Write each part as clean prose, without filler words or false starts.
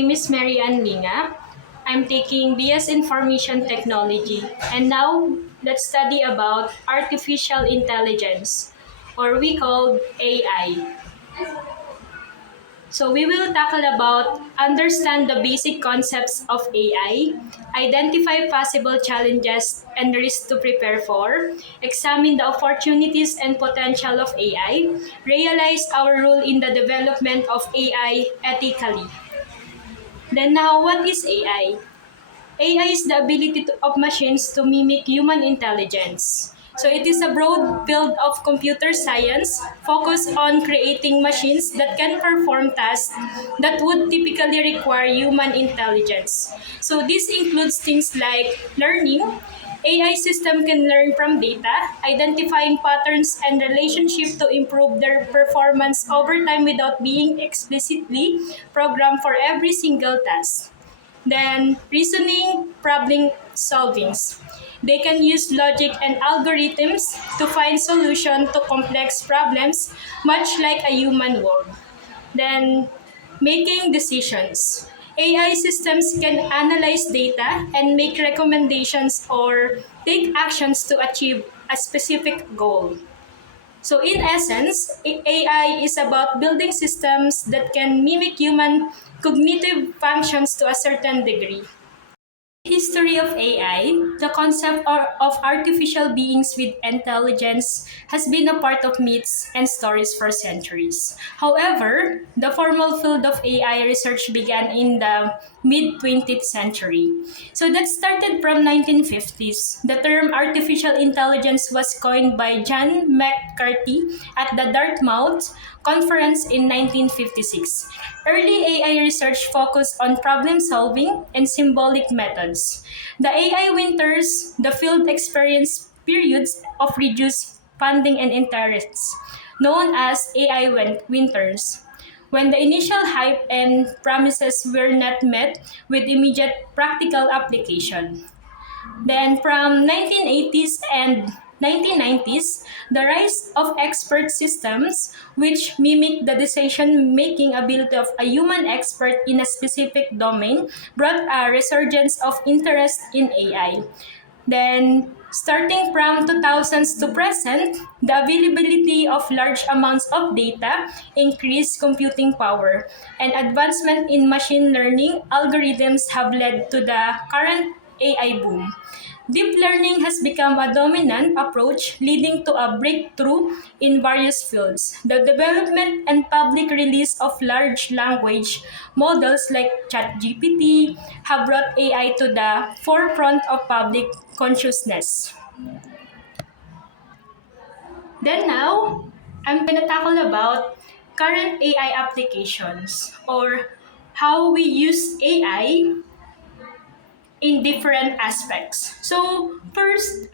Name is Mary Ann Linga. I'm taking BS Information Technology, and now let's study about artificial intelligence, or we call AI. So we will tackle about understand the basic concepts of AI, identify possible challenges and risks to prepare for, examine the opportunities and potential of AI, realize our role in the development of AI ethically. Then now, what is AI? AI is the ability of machines to mimic human intelligence. So it is a broad field of computer science focused on creating machines that can perform tasks that would typically require human intelligence. So this includes things like learning. AI system can learn from data, identifying patterns and relationships to improve their performance over time without being explicitly programmed for every single task. Then reasoning, problem solvings. They can use logic and algorithms to find solutions to complex problems, much like a human would. Then making decisions. AI systems can analyze data and make recommendations or take actions to achieve a specific goal. So in essence, AI is about building systems that can mimic human cognitive functions to a certain degree. History of AI, the concept of artificial beings with intelligence has been a part of myths and stories for centuries. However, the formal field of AI research began in the mid 20th century. So that started from 1950s. The term artificial intelligence was coined by John McCarthy at the Dartmouth Conference in 1956. Early AI research focused on problem solving and symbolic methods. The AI winters, the field experienced periods of reduced funding and interests, known as AI winters, when the initial hype and promises were not met with immediate practical application. Then from 1980s and 1990s, the rise of expert systems, which mimic the decision-making ability of a human expert in a specific domain, brought a resurgence of interest in AI. Then, starting from 2000s to present, the availability of large amounts of data, increased computing power, and advancement in machine learning algorithms have led to the current AI boom. Deep learning has become a dominant approach, leading to a breakthrough in various fields. The development and public release of large language models like ChatGPT have brought AI to the forefront of public consciousness. Then now, I'm going to tackle about current AI applications or how we use AI in different aspects. So first,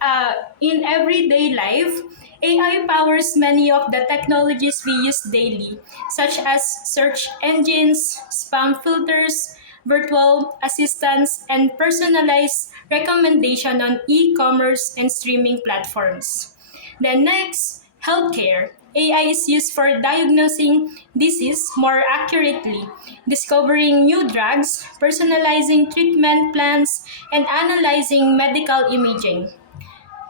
in everyday life, AI powers many of the technologies we use daily, such as search engines, spam filters, virtual assistants, and personalized recommendation on e-commerce and streaming platforms. Then next, healthcare. AI is used for diagnosing disease more accurately, discovering new drugs, personalizing treatment plans, and analyzing medical imaging.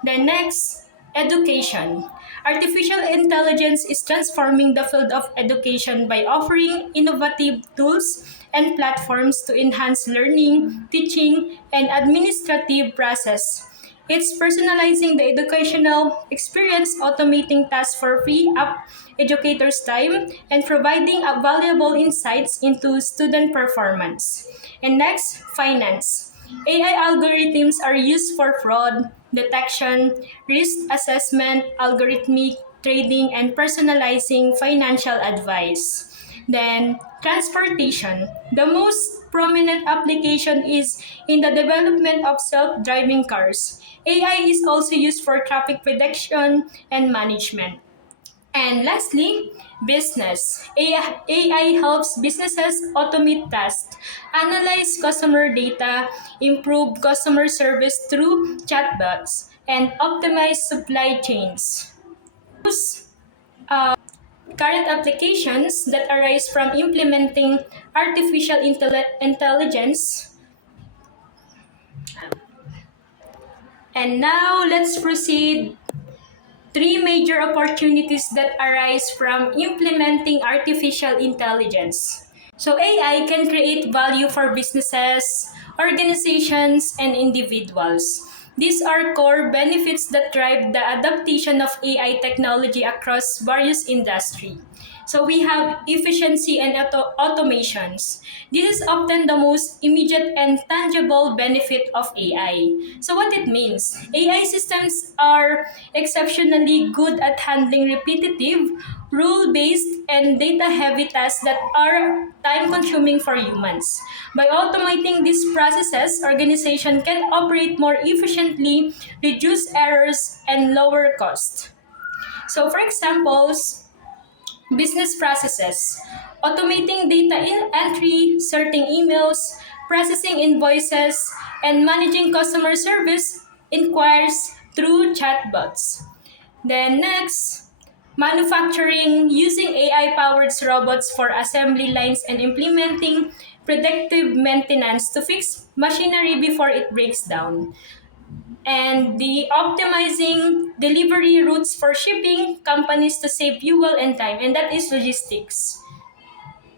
Then next, education. Artificial intelligence is transforming the field of education by offering innovative tools and platforms to enhance learning, teaching, and administrative process. It's personalizing the educational experience, automating tasks for free up educators' time, and providing valuable insights into student performance. And next, finance. AI algorithms are used for fraud detection, risk assessment, algorithmic trading, and personalizing financial advice. Then, transportation. The most prominent application is in the development of self-driving cars. AI is also used for traffic prediction and management. And lastly, business. AI helps businesses automate tasks, analyze customer data, improve customer service through chatbots, and optimize supply chains. Current applications that arise from implementing artificial intelligence. And now let's proceed. Three major opportunities that arise from implementing artificial intelligence. So AI can create value for businesses, organizations, and individuals. These are core benefits that drive the adaptation of AI technology across various industries. So we have efficiency and automations. This is often the most immediate and tangible benefit of AI. So what it means? AI systems are exceptionally good at handling repetitive, rule-based, and data-heavy tasks that are time-consuming for humans. By automating these processes, organizations can operate more efficiently, reduce errors, and lower costs. So for examples, business processes, automating data entry, sorting emails, processing invoices, and managing customer service inquiries through chatbots. Then next, manufacturing using AI-powered robots for assembly lines and implementing predictive maintenance to fix machinery before it breaks down. And the optimizing delivery routes for shipping companies to save fuel and time, and that is logistics.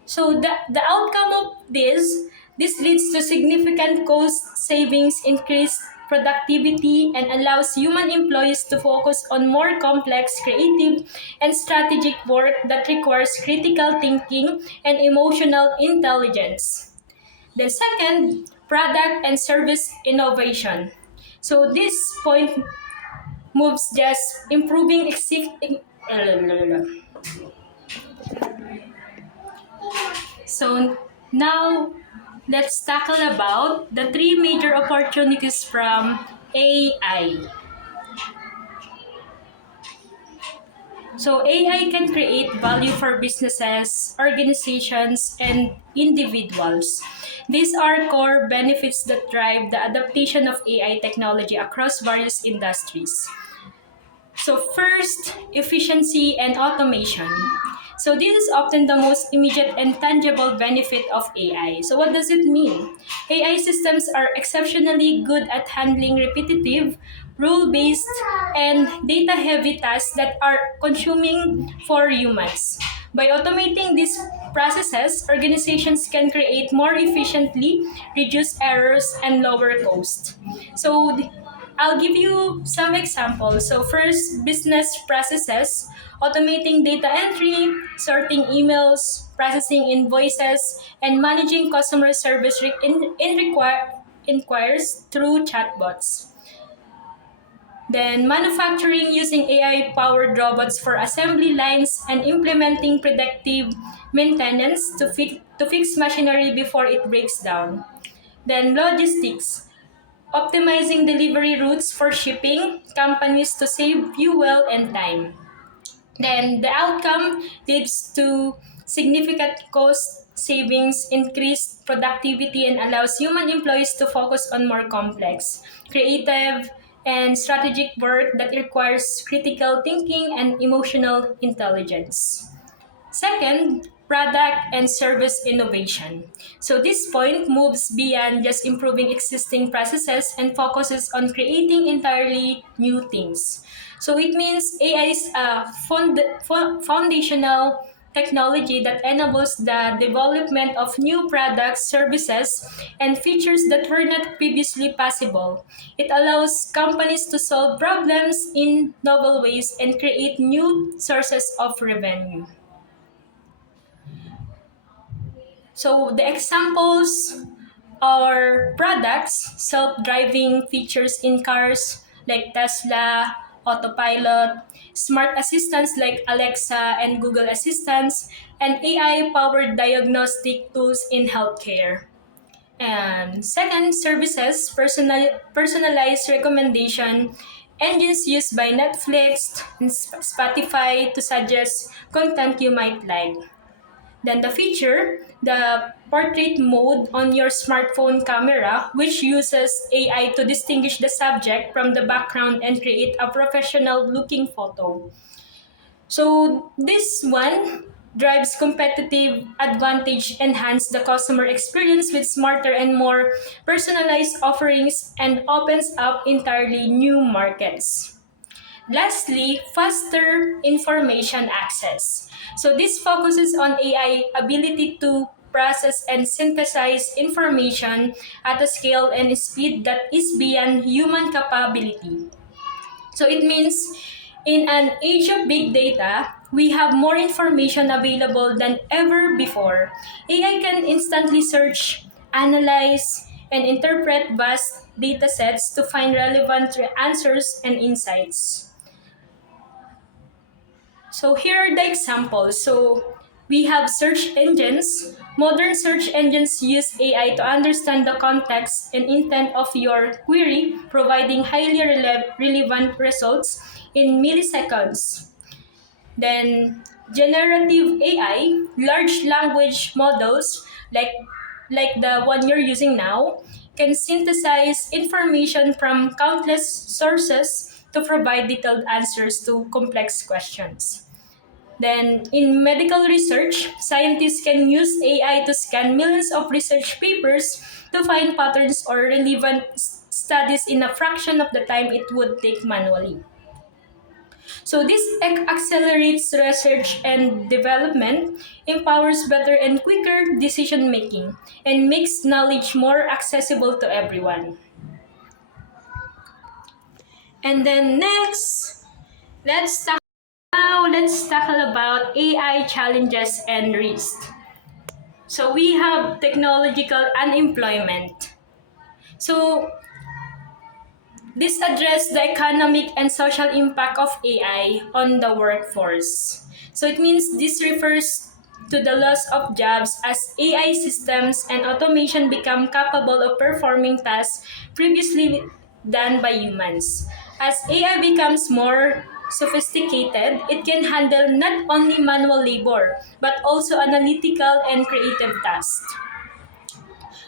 So the outcome of this leads to significant cost savings, increased productivity, and allows human employees to focus on more complex, creative, and strategic work that requires critical thinking and emotional intelligence. The second, product and service innovation. So this point moves just improving existing. So now let's tackle about the three major opportunities from AI. So AI can create value for businesses, organizations, and individuals. These are core benefits that drive the adaptation of AI technology across various industries. So first, efficiency and automation. So this is often the most immediate and tangible benefit of AI. So what does it mean? AI systems are exceptionally good at handling repetitive, rule-based, and data-heavy tasks that are consuming for humans. By automating these processes, organizations can create more efficiently, reduce errors, and lower cost. So I'll give you some examples. So first, business processes, automating data entry, sorting emails, processing invoices, and managing customer service inquiries through chatbots. Then manufacturing using AI-powered robots for assembly lines and implementing predictive maintenance to fix machinery before it breaks down. Then logistics, optimizing delivery routes for shipping companies to save fuel and time. Then the outcome leads to significant cost savings, increased productivity, and allows human employees to focus on more complex, creative, and strategic work that requires critical thinking and emotional intelligence. Second, product and service innovation. So this point moves beyond just improving existing processes and focuses on creating entirely new things. So it means AI is a foundational technology that enables the development of new products, services, and features that were not previously possible. It allows companies to solve problems in novel ways and create new sources of revenue. So the examples are products, self-driving features in cars like Tesla, autopilot, smart assistants like Alexa and Google Assistants, and AI-powered diagnostic tools in healthcare. And second, services, personalized recommendation, engines used by Netflix and Spotify to suggest content you might like. Then the feature, the portrait mode on your smartphone camera, which uses AI to distinguish the subject from the background and create a professional looking photo. So this one drives competitive advantage, enhance the customer experience with smarter and more personalized offerings, and opens up entirely new markets. Lastly, faster information access. So this focuses on AI ability to process and synthesize information at a scale and speed that is beyond human capability. So it means in an age of big data, we have more information available than ever before. AI can instantly search, analyze, and interpret vast data sets to find relevant answers and insights. So here are the examples. So we have search engines. Modern search engines use AI to understand the context and intent of your query, providing highly relevant results in milliseconds. Then generative AI, large language models like the one you're using now, can synthesize information from countless sources to provide detailed answers to complex questions. Then, in medical research, scientists can use AI to scan millions of research papers to find patterns or relevant studies in a fraction of the time it would take manually. So, this accelerates research and development, empowers better and quicker decision making, and makes knowledge more accessible to everyone. And then next, let's talk let's tackle about AI challenges and risks. So we have technological unemployment. So this addresses the economic and social impact of AI on the workforce. So it means this refers to the loss of jobs as AI systems and automation become capable of performing tasks previously done by humans. As AI becomes more sophisticated, it can handle not only manual labor but also analytical and creative tasks.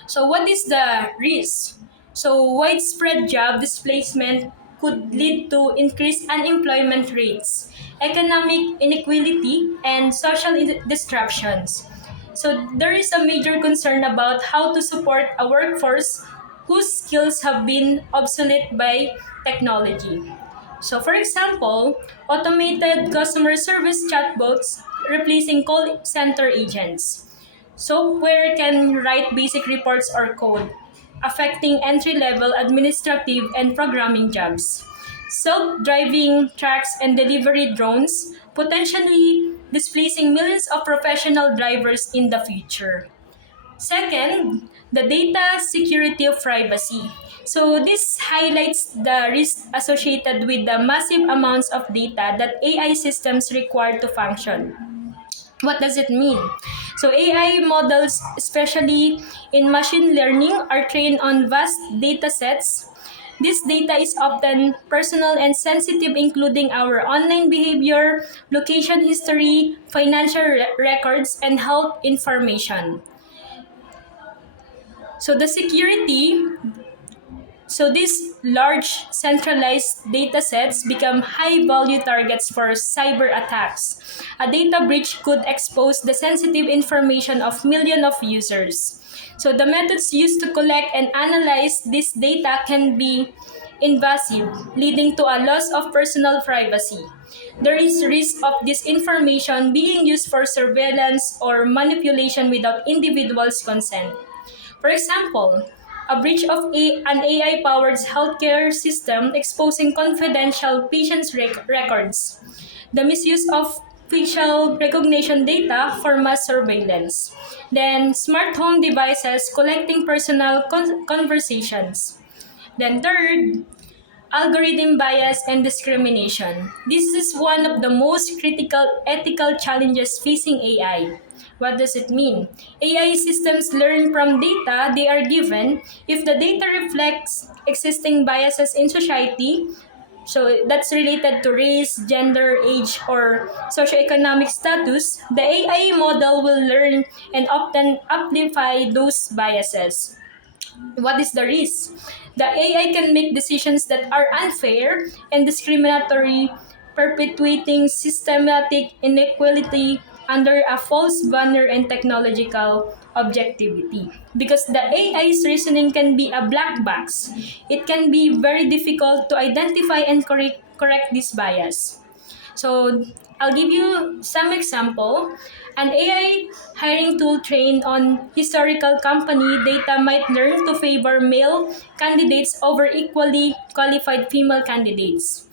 So what is the risk? So widespread job displacement could lead to increased unemployment rates, economic inequality, and social disruptions. So there is a major concern about how to support a workforce whose skills have been obsolete by technology. So for example, automated customer service chatbots replacing call center agents. Software can write basic reports or code, affecting entry level administrative and programming jobs. Self driving trucks and delivery drones, potentially displacing millions of professional drivers in the future. Second, the data security of privacy. So this highlights the risk associated with the massive amounts of data that AI systems require to function. What does it mean? So AI models, especially in machine learning, are trained on vast data sets. This data is often personal and sensitive, including our online behavior, location history, financial records, and health information. So the security So these large centralized data sets become high value targets for cyber attacks. A data breach could expose the sensitive information of millions of users. So the methods used to collect and analyze this data can be invasive, leading to a loss of personal privacy. There is risk of this information being used for surveillance or manipulation without individuals' consent. For example, a breach of an AI-powered healthcare system exposing confidential patients' records. The misuse of facial recognition data for mass surveillance. Then, smart home devices collecting personal conversations. Then, third, algorithm bias and discrimination. This is one of the most critical ethical challenges facing AI. What does it mean? AI systems learn from data they are given. If the data reflects existing biases in society, so that's related to race, gender, age, or socioeconomic status, the AI model will learn and often amplify those biases. What is the risk? The AI can make decisions that are unfair and discriminatory, perpetuating systematic inequality under a false banner and technological objectivity. Because the AI's reasoning can be a black box, it can be very difficult to identify and correct this bias. So I'll give you some example. An AI hiring tool trained on historical company data might learn to favor male candidates over equally qualified female candidates.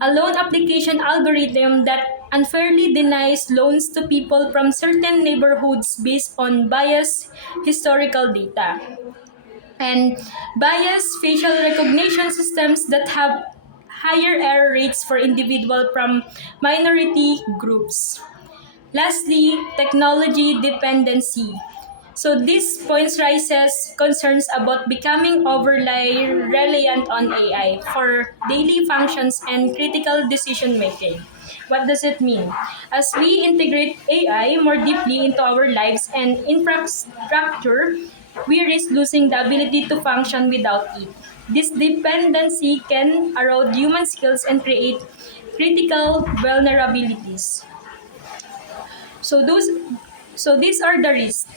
A loan application algorithm that unfairly denies loans to people from certain neighborhoods based on biased historical data. And biased facial recognition systems that have higher error rates for individuals from minority groups. Lastly, technology dependency. So this points raises concerns about becoming overly reliant on AI for daily functions and critical decision making. What does it mean? As we integrate AI more deeply into our lives and infrastructure, we risk losing the ability to function without it. This dependency can erode human skills and create critical vulnerabilities. So those so these are the risks.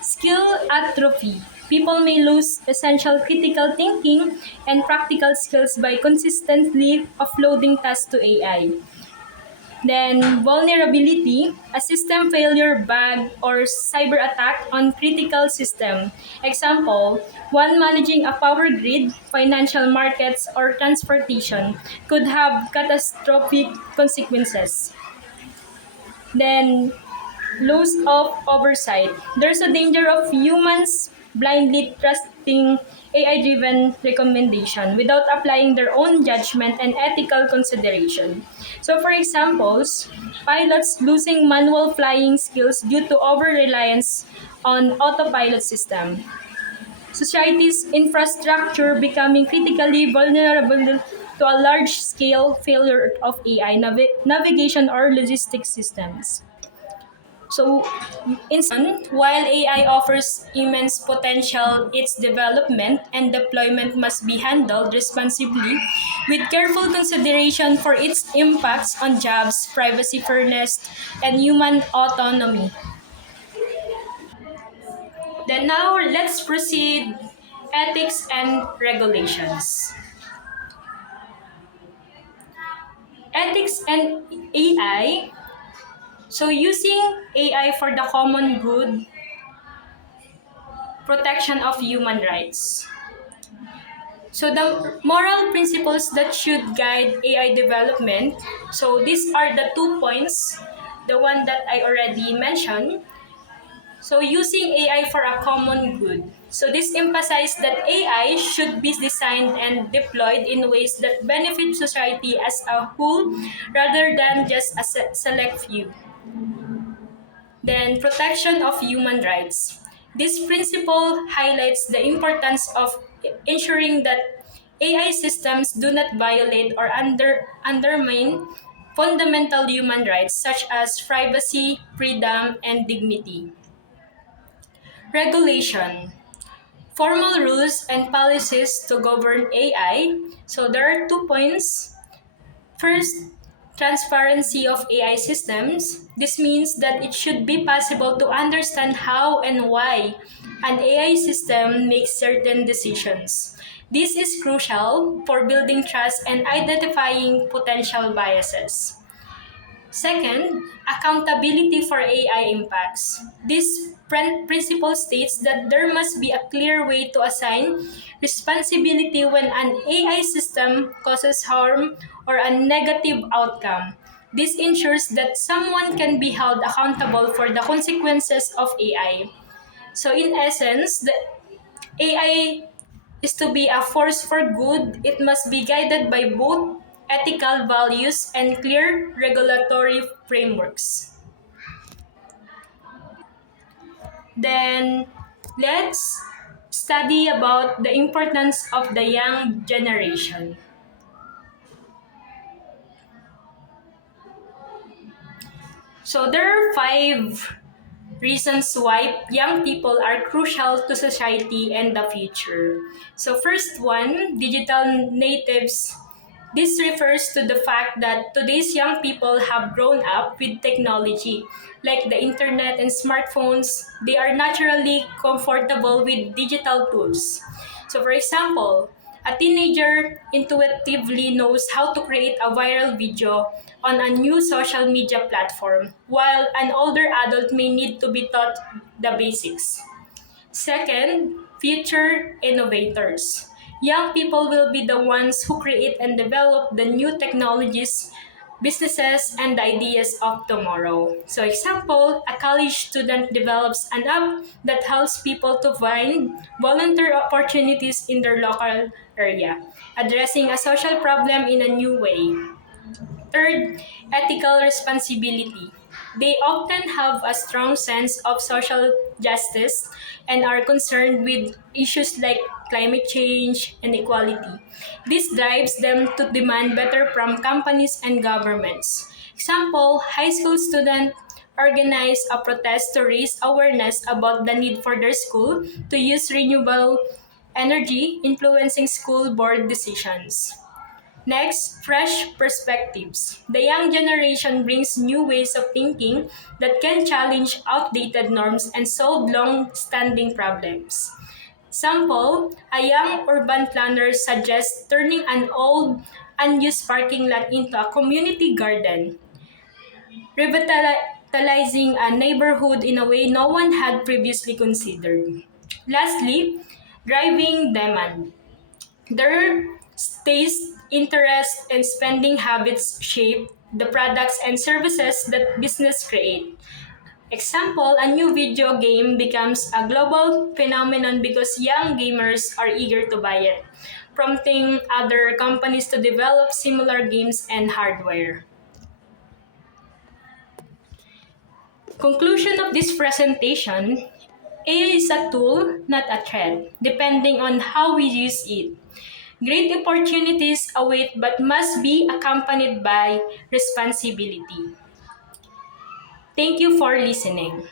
Skill atrophy. People may lose essential critical thinking and practical skills by consistently offloading tasks to AI. Then vulnerability, a system failure, bug, or cyber attack on critical system. Example, one managing a power grid, financial markets, or transportation could have catastrophic consequences. Then loss of oversight. There's a danger of humans blindly trusting AI-driven recommendation without applying their own judgment and ethical consideration. So for examples, pilots losing manual flying skills due to over-reliance on autopilot system. Society's infrastructure becoming critically vulnerable to a large-scale failure of AI navigation or logistics systems. So, in sum, while AI offers immense potential, its development and deployment must be handled responsibly with careful consideration for its impacts on jobs, privacy, fairness, and human autonomy. Then now let's proceed ethics and regulations. Ethics and AI. So using AI for the common good, protection of human rights. So the moral principles that should guide AI development. So these are the 2 points, the one that I already mentioned. So using AI for a common good. So this emphasizes that AI should be designed and deployed in ways that benefit society as a whole rather than just a select few. Then, protection of human rights. This principle highlights the importance of ensuring that AI systems do not violate or undermine fundamental human rights such as privacy, freedom, and dignity. Regulation. Formal rules and policies to govern AI. So there are 2 points. First, transparency of AI systems. This means that it should be possible to understand how and why an AI system makes certain decisions. This is crucial for building trust and identifying potential biases. Second, accountability for AI impacts. This principle states that there must be a clear way to assign responsibility when an AI system causes harm or a negative outcome. This ensures that someone can be held accountable for the consequences of AI. So, in essence, the AI is to be a force for good. It must be guided by both ethical values and clear regulatory frameworks. Then let's study about the importance of the young generation. So there are 5 reasons why young people are crucial to society and the future. So first one, digital natives This refers to the fact that today's young people have grown up with technology, like the internet and smartphones. They are naturally comfortable with digital tools. So, for example, a teenager intuitively knows how to create a viral video on a new social media platform, while an older adult may need to be taught the basics. Second, future innovators. Young people will be the ones who create and develop the new technologies, businesses, and ideas of tomorrow. So, example, a college student develops an app that helps people to find volunteer opportunities in their local area, addressing a social problem in a new way. Third, ethical responsibility. They often have a strong sense of social justice and are concerned with issues like climate change and equality. This drives them to demand better from companies and governments. Example, high school student organize a protest to raise awareness about the need for their school to use renewable energy influencing school board decisions. Next, fresh perspectives. The young generation brings new ways of thinking that can challenge outdated norms and solve long standing problems. Sample, a young urban planner suggests turning an old, unused parking lot into a community garden, revitalizing a neighborhood in a way no one had previously considered. Lastly, driving demand. Their taste, interest, and spending habits shape the products and services that business create. Example, a new video game becomes a global phenomenon because young gamers are eager to buy it, prompting other companies to develop similar games and hardware. Conclusion of this presentation: AI is a tool, not a threat, depending on how we use it. Great opportunities await but must be accompanied by responsibility. Thank you for listening.